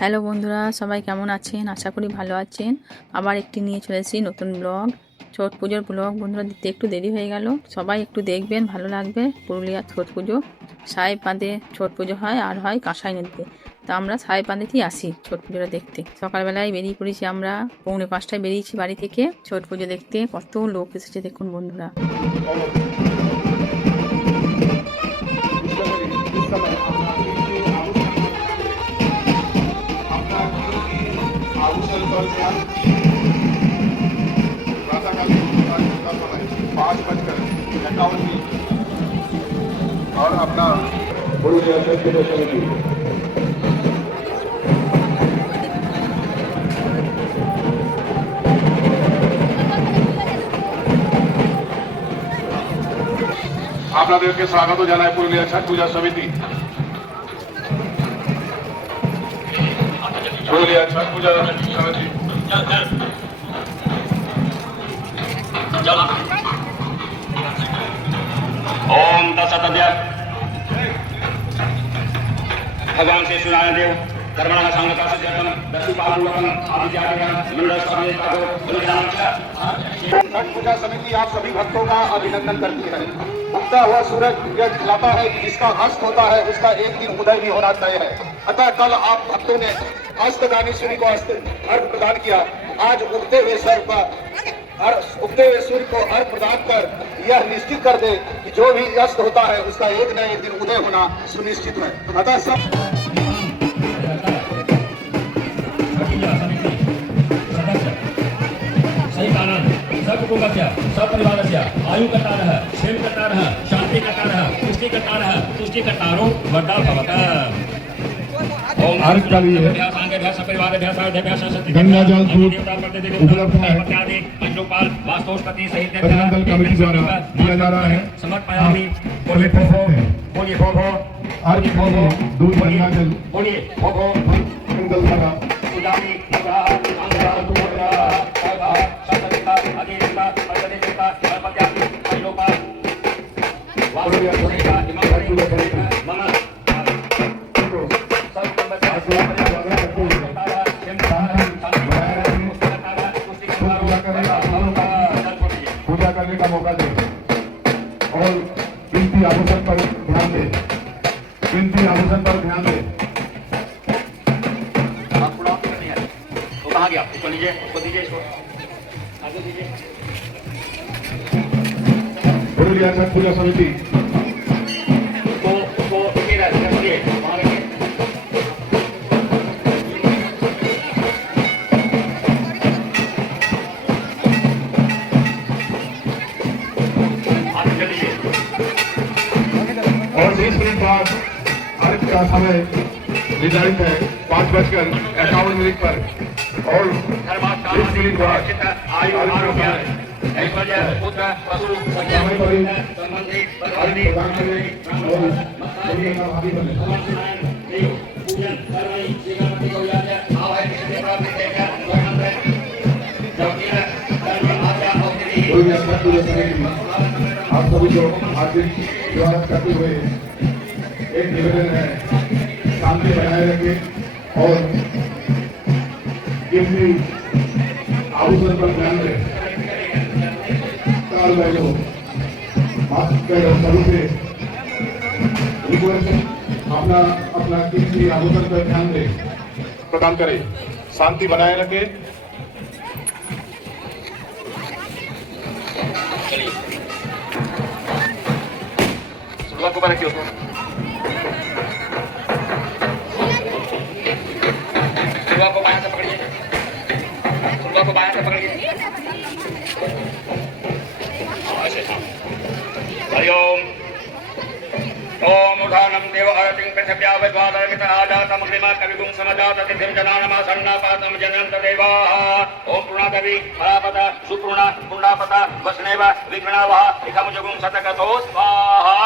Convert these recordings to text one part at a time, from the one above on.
Hello বন্ধুরা, সবাই কেমন আছেন? আশা করি ভালো আছেন। আবার একটি নিয়ে চলে এসেছি নতুন ব্লগ, ছট পুজোর ব্লগ। বন্ধুরা, দিতে একটু দেরি হয়ে গেল, সবাই একটু দেখবেন, ভালো লাগবে। পুরুলিয়ার ছট পুজো সাহেব বাঁধে ছট পুজো হয়, আর হয় কাঁসাই নদীতে। তো আমরা সাহেব বাঁধেতেই আসি ছট পুজোটা দেখতে। সকালবেলায় বেরিয়ে পড়েছি, আমরা 4:45টায় বেরিয়েছি বাড়ি থেকে ছট পুজো দেখতে। কত লোক এসেছে দেখুন বন্ধুরা। और अपना पुरुलिया समिति আপনাদেরকে স্বাগত জানায় পুরুলিয়া ছট পূজা সমিতি। পুরুলিয়া ছট পূজা সমিতি ओम तत्सत्य भगवान श्री सूर्यनारायण देव कर्मणः संगता सिद्धम दशुपालुकम आदित्यादिकम मंडलस्वामीताको छठ पूजा समिति आप सभी भक्तों का अभिनंदन करती है। उगता हुआ सूरज यह दिखलाता है कि जिसका अस्त होता है उसका एक दिन उदय भी होना तय है। अतः कल आप भक्तों ने अस्तगानीश्वरी को अर्घ प्रदान किया। आज उगते हुए सूर्य को अर्घ प्रदान कर यह निश्चित कर दे कि जो भी अस्त होता है उसका एक न एक दिन उदय होना सुनिश्चित है। अतः सब कुटुंबस्य सपरिवारस्य आयुकर्तारः क्षेमकर्तारः शान्तिकर्तारः तुष्टिकर्तारो वर्धा भवतः। गंगा जल दूध उपलब्ध है। वास्तुपति सहित बजरंग दल कमेटी द्वारा दिया जा रहा है। समर्पयामि। बोलिए हो बोलिए हो अर्घ हो दूध गंगा जल बोलिए हो बजरंग दल द्वारा पूजा करने का मौका दे और कीमती आभूषण पर ध्यान दे। कीमती आभूषण पर ध्यान दे। वो कहाँ गया? उसको लीजिए, उसको दीजिए, इसको आगे दीजिए। पुरुलिया छठ पूजा समिति और 20 मिनट बाद अर्घ का समय निर्धारित है 5:51 पर और 20 मिनट बाद आयु आरोग्य ऐश्वर्य पुत्र पशु संबंधी आप सभी को हार्दिक स्वागत करते हुए एक निवेदन है, शांति बनाए रखें और कीमती आभूषण पर ध्यान दें। सभी से रिक्वेस्ट अपना कीमती आभूषण पर ध्यान दें, प्रदान करें, शांति बनाए रखें। को रखिए उसको को बाएं से पकड़िए, को बाएं से पकड़िए। हरिओम ओम उदानम देव आरतिं पृथिव्या विद्वादर्मित आजातमग्निमा कविगुं समजात तिथिं जनानमासन्नापातं जनन्त देवाः। ओम पूर्णादेवी फलापता सुपूर्णा पुण्डापता वसनेव विघ्नावः इकमुजुगुं शतकतो स्वाहा।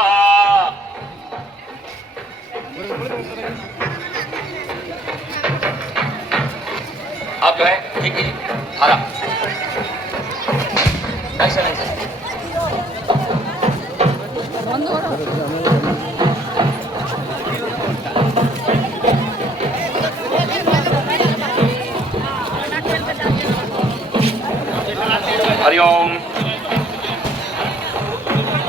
आप जो है ठीक है हरा ऐसा नहीं हरिओम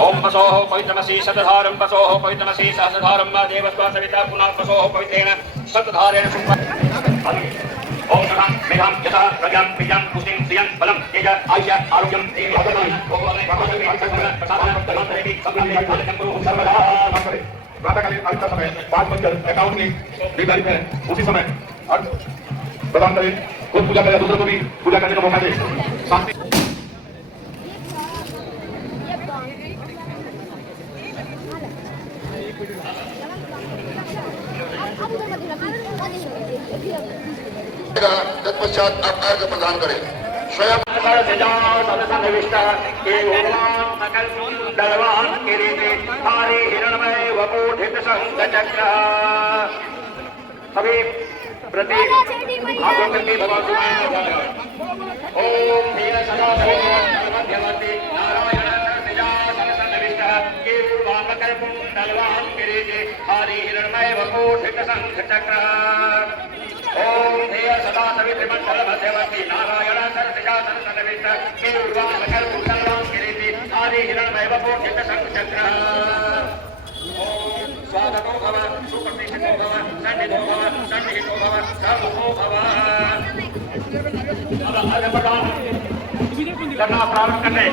ओम पसोः पवित्रमसि शतधारं पसोः पवित्रमसि सहस्रधारं मा देवस्वा सविता पुनः पसोः पवित्रेण शतधारेण ओम तथा मेधां यथा प्रज्ञां विद्यां पुष्टिं श्रियं बलं तेज आयुष्य आरोग्यं प्रातःकालीन अर्घ्य समय 5:51 निर्धारित है। उसी समय अर्घ्य प्रदान करें, खुद पूजा करें, दूसरों को भी पूजा करने का मौका दें। शांति तत्पश्चात आप अर्घ्य प्रदान करें। स्वयं अभी प्रति हाथों करके भगवान ओम हीर सदा मध्यवर्ती नारायण कुंडलवान गिरिजे हरि हिरणमय वकोटित शंख चक्र ओम हीर सदा सवितृमंडल मध्यवर्ती नारायण सरसिजासन सनविष्ट केवलवान कुंडलवान गिरिजे हरि हिरणमय वकोटित शंख चक्र स्वागतो भव सुप्रतिष्ठितो भव सन्निधो भव सन्निहितो भव सर्वतो भव करना प्रारंभ करने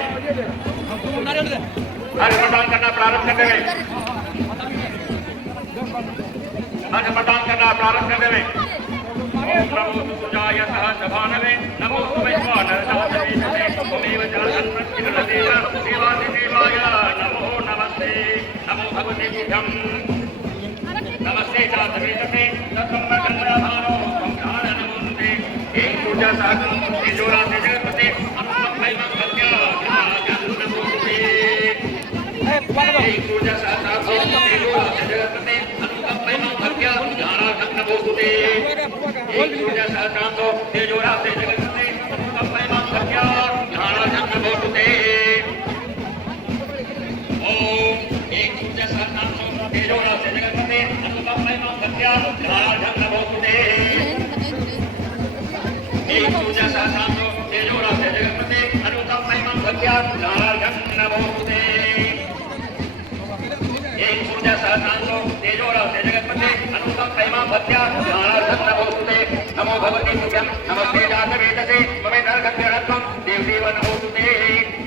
प्रदान करना प्रारंभ करने में करना प्रारंभ करने में ओम प्रभु सुजाय सहस्रभानवे नमो वैश्वानरदासवे त्वमेव जलधं प्रतिगणतेन देवादिदेवाय नमो नमस्ते नमो भगवते तुभ्यं नमस्ते चातवेदते तत्त्वं गंगाधारो संघान नमोस्ते एक पूजा साधन तेजोरा तेजगते अन्नमय मंगल्य नमोस्ते एक पूजा साधन तेजोरा तेजगते अन्नमय मंगल्य ज्ञानार्थं नमोस्ते एक पूजा साधन तेजोरा तेजगते अन्नमय मंगल्य ज्ञानार्थं नमोस्ते ओम एक पूजा साधन तेजोरा तेजगते अन्नमय मंगल्य ज्ञानार्थं नमोस्ते एक पूजा साधन तेजोरा तेजगते अन्नमय मंगल्य ज्ञानार्थं नमोस्ते एक पूजा सहस्रांशो तेजोरा तेजगतपते अनुपम भक्त्या ज्ञानार्थं नमोस्तुते नमो भगवते तुभ्यं नमस्ते जातवेदसे ममेतर्गभ्यर्थं देवदेव नमोस्तुते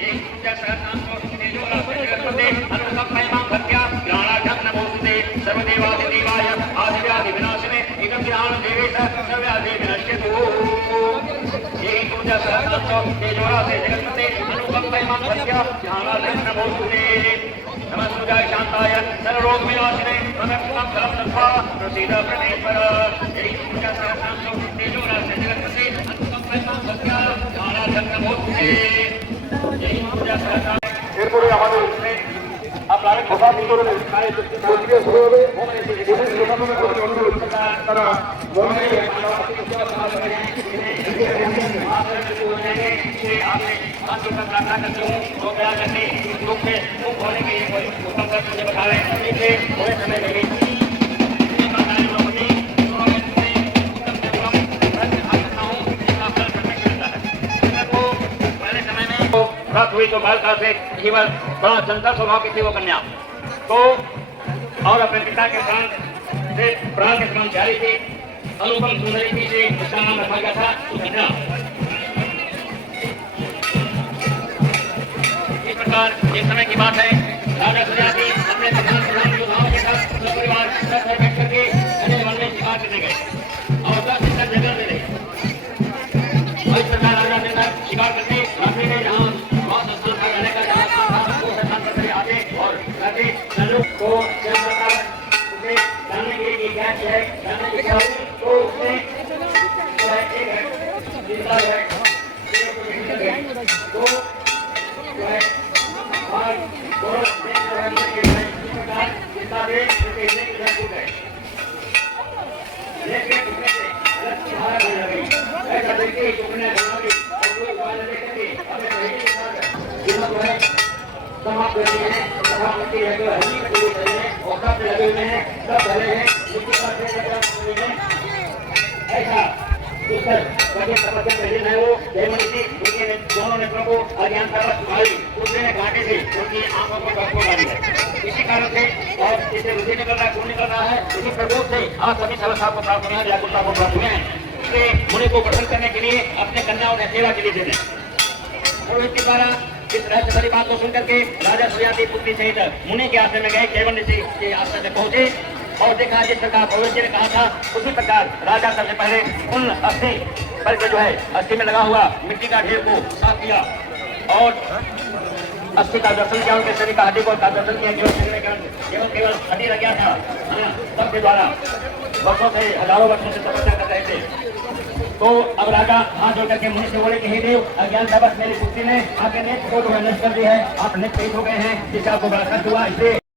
एक पूजा सहस्रांशो तेजोरा तेजगतपते अनुपम भक्त्या ज्ञानार्थं नमोस्तुते सर्वदेवादिदेवाय आदिव्याधि विनाशिने एकं ज्ञान देवेश सर्वव्याधि विनश्यतु एक पूजा सहस्रांशो तेजोरा तेजगतपते अनुपम भक्त्या ज्ञानार्थं नमोस्तुते नमस्ते शांताय सर्वरोग विनाशिने नमस्तं फलं दत्वा प्रसीद प्रणेश्वर एक पूजा सहस्रांशो तेजोरा तेजगतपते अनुपम भक्त्या ज्ञानार्थं नमोस्तुते एक पूजा सहस्रांशो এরপরে আমাদের সভা ভিতরে প্রক্রিয়া শুরু হবে। অনুরোধ তারা মনে प्राप्त हुई तो बाल काल से केवल बड़ा चंचल स्वभाव की थी वो कन्या तो और अपने पिता के प्राण से प्राण के समान प्यारी थी अनुपम सुंदरी थी से उसका नाम रखा गया था सुकन्या। इस प्रकार एक समय की बात है राजा सुजाति अपने योद्धाओं के साथ परिवार सब बैठ करके अजय वन में शिकार करने गए और 10 दिन तक जंगल में रहे। इस प्रकार राजा के साथ शिकार करके रात्रि में जहाँ को जानने के लिए क्या है जानने के लिए तो उसने जिंदा है तो है और दोनों के प्रकार जिंदा है देखने के लिए है लेकिन उसमें से अलग धारा बन गई ऐसा देखिए सुपने बना के और कोई बात लेकर के हमें नहीं दिखा जितना है समाप्त करते हैं समाप्ति है जो हरी को है और सब लगे हुए हैं सब भरे हैं उसके बाद ऐसा उत्तर सभी तपस्या में लीन है वो देवमुनि जी उनके दोनों नेत्रों को अज्ञान परवश भाई दूसरे ने घाटे से उनकी आंखों को चौको मारी है। इसी कारण से और जिसे रुचि निकल रहा है खून निकल रहा है इसी प्रकोप से आप सभी समस्या को प्राप्त हुए हैं, व्याकुलता को प्राप्त हुए हैं। इसलिए मुनि को प्रसन्न करने के लिए अपने कन्याओं ने सेवा के लिए दे दें। और इसके द्वारा इस रहस्य भरी बात को सुनकर के राजा सूर्यादि पुत्री सहित मुनि के आश्रम में गए। केवल ऋषि के आश्रम में पहुंचे और देखा जिस प्रकार भविष्य ने कहा था उसी प्रकार राजा सबसे पहले उन अस्थि पर जो है अस्थि में लगा हुआ मिट्टी का ढेर को साफ किया और अस्थि का दर्शन किया, उनके शरीर का हड्डी को दर्शन किया। केवल हड्डी रह गया था सबके द्वारा वर्षों से हजारों वर्षों से तपस्या कर रहे थे। तो अब राजा हाथ जोड़ करके मुनि से बोले कि हे देव, अज्ञान तपस मेरी पुत्री ने आपके नेत्र को जो है नष्ट कर दिया है, आप नेत्र हो गए हैं, जिससे आपको बड़ा कष्ट हुआ। इसलिए